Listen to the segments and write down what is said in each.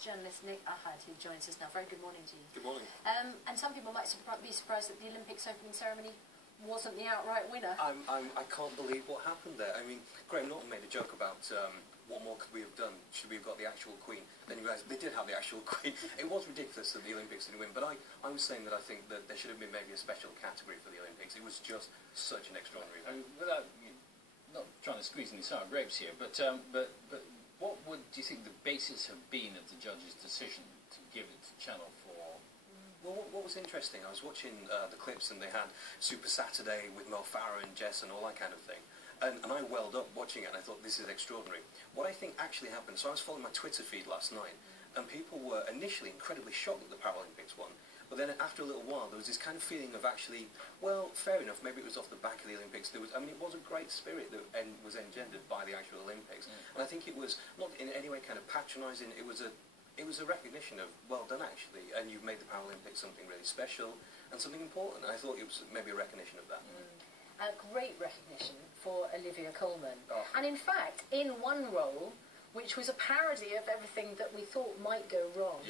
Journalist Nick Ahad, who joins us now. Very good morning to you. Good morning. And some people might be surprised that the Olympics opening ceremony wasn't the outright winner. I can't believe what happened there. I mean, Graham Norton made a joke about what more could we have done? Should we have got the actual Queen? Then you realise they did have the actual Queen. It was ridiculous that the Olympics didn't win, but I was saying that I think that there should have been maybe a special category for the Olympics. It was just such an extraordinary event. I mean, without not trying to squeeze any sour grapes here, but what do you think the basis have been of the judge's decision to give it to Channel 4? Well, what was interesting, I was watching the clips and they had Super Saturday with Mel Farah and Jess and all that kind of thing. And I welled up watching it and I thought, this is extraordinary. What I think actually happened, so I was following my Twitter feed last night and people were initially incredibly shocked that the Paralympics won. But then after a little while, there was this kind of feeling of actually, well, fair enough, maybe it was off the back of the Olympics. It was a great spirit that was engendered by the actual Olympics. And I think it was not in any way kind of patronising. It was a recognition of, well done actually, and you've made the Paralympics something really special and something important. And I thought it was maybe a recognition of that. A great recognition for Olivia Colman. Oh. And in fact, in one role, which was a parody of everything that we thought might go wrong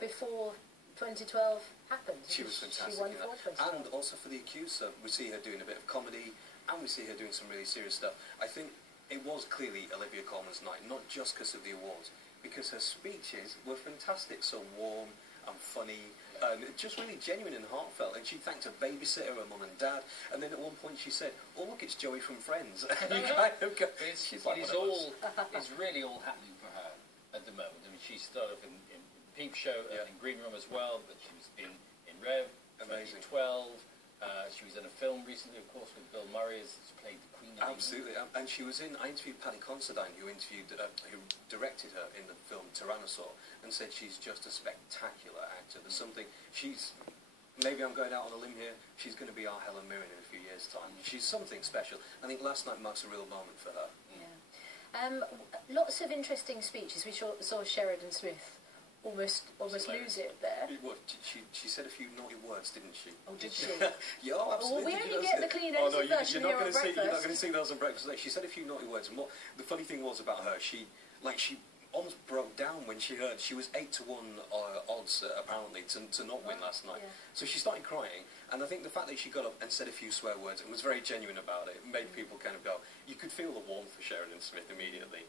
before 2012 happened. She was fantastic. She won for 2012. And also for the accused, so we see her doing a bit of comedy, and we see her doing some really serious stuff. I think it was clearly Olivia Colman's night, not just because of the awards, because her speeches were fantastic, so warm and funny, and just really genuine and heartfelt. And she thanked her babysitter, her mum and dad, and then at one point she said, "Oh look, it's Joey from Friends." And you kind of go, she's like, it's really all happening for her at the moment. I mean, she started off in Peep Show and in Green Room as well, but she was in Rev, amazing. 2012. She was in a film recently, of course, with Bill Murray, as played the Queen. Absolutely, and she was in. I interviewed Paddy Considine, who directed her in the film Tyrannosaur, and said she's just a spectacular actor. There's something. Maybe I'm going out on a limb here. She's going to be our Helen Mirren in a few years' time. She's something special. I think last night marks a real moment for her. Yeah. Lots of interesting speeches. We saw Sheridan Smith almost lose it there. What, she said a few naughty words, didn't she? Oh, did she? Yeah, oh, absolutely. Well, we only get the clean edited version here on Breakfast. You're not going to see those on Breakfast. She said a few naughty words, and what the funny thing was about her, she almost broke down when she heard she was 8-1 odds apparently to not win last night. Yeah. So she started crying, and I think the fact that she got up and said a few swear words and was very genuine about it made people kind of go. You could feel the warmth for Sheridan Smith immediately.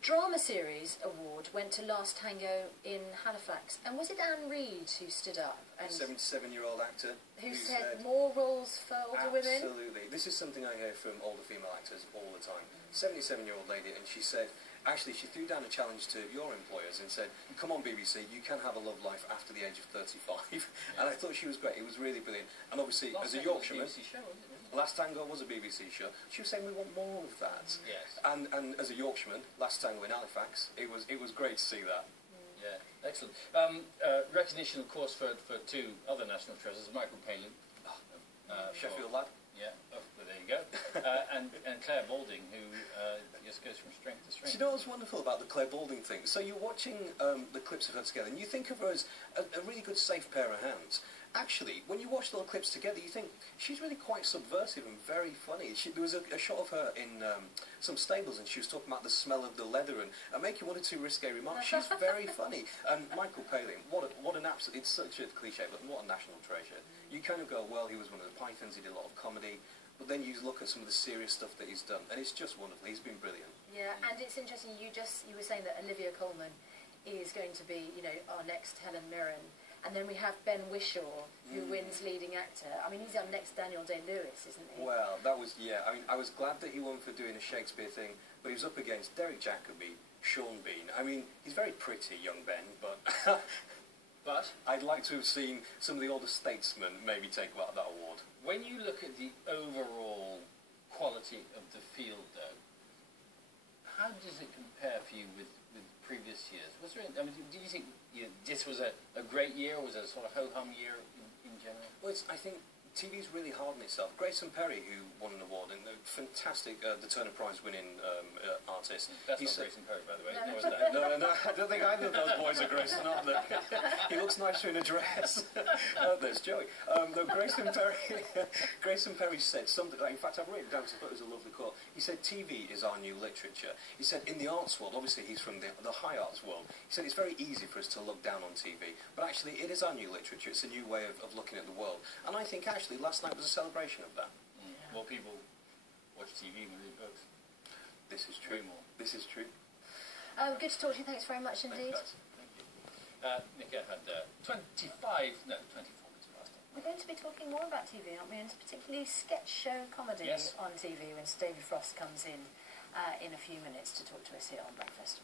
Drama Series Award went to Last Tango in Halifax, and was it Anne Reid who stood up? And 77-year-old actor who said more roles for older women? Absolutely. This is something I hear from older female actors all the time. 77-year-old lady, and she said, actually she threw down a challenge to your employers and said, come on BBC, you can have a love life after the age of 35. And I thought she was great. It was really brilliant. And obviously, as a Yorkshireman, Last Tango was a BBC show. She was saying we want more of that. Yes. And as a Yorkshireman, Last Tango in Halifax, it was great to see that. Yeah, excellent. Recognition, of course, for two other national treasures, Michael Palin. Sheffield lad. Yeah, well, there you go. and Claire Balding, who just goes from strength to strength. Do you know what's wonderful about the Claire Balding thing? So you're watching the clips of her together, and you think of her as a really good, safe pair of hands. Actually, when you watch the little clips together, you think she's really quite subversive and very funny. There was a shot of her in some stables, and she was talking about the smell of the leather and making one or two risque remarks. She's very funny. And Michael Palin, what an absolute, it's such a cliche, but what a national treasure. You kind of go, well, he was one of the Pythons, he did a lot of comedy, but then you look at some of the serious stuff that he's done, and it's just wonderful. He's been brilliant. Yeah, and it's interesting, you were saying that Olivia Colman is going to be, our next Helen Mirren. And then we have Ben Whishaw, who wins leading actor. I mean, he's our next Daniel Day-Lewis, isn't he? Well, that was, yeah. I mean, I was glad that he won for doing a Shakespeare thing, but he was up against Derek Jacobi, Sean Bean. I mean, he's very pretty, young Ben, but but I'd like to have seen some of the older statesmen maybe take that award. When you look at the overall quality of the field, though, how does it compare for you with previous years? I mean, do you think this was a great year, or was it a sort of ho-hum year in general? Well, I think TV's really hard on itself. Grayson Perry, who won an award, and the fantastic, the Turner Prize winning artist. That's not Grayson Perry, by the way. No. Nor is that. No, I don't think either of those boys are Grayson, are they? He looks nicer in a dress. There's Joey. No, Grayson Perry said something, in fact I've written it down because I thought it was a lovely quote. He said, TV is our new literature. He said, in the arts world, obviously he's from the high arts world, he said it's very easy for us to look down on TV, but actually it is our new literature. It's a new way of looking at the world. And I think actually last night was a celebration of that. More people watch TV than read books. This is true. More. This is true. Good to talk to you. Thanks very much indeed. Thank you. Nick had 24 minutes past it. We're going to be talking more about TV, aren't we? And particularly sketch show comedy Yes. on TV when David Frost comes in a few minutes to talk to us here on Breakfast.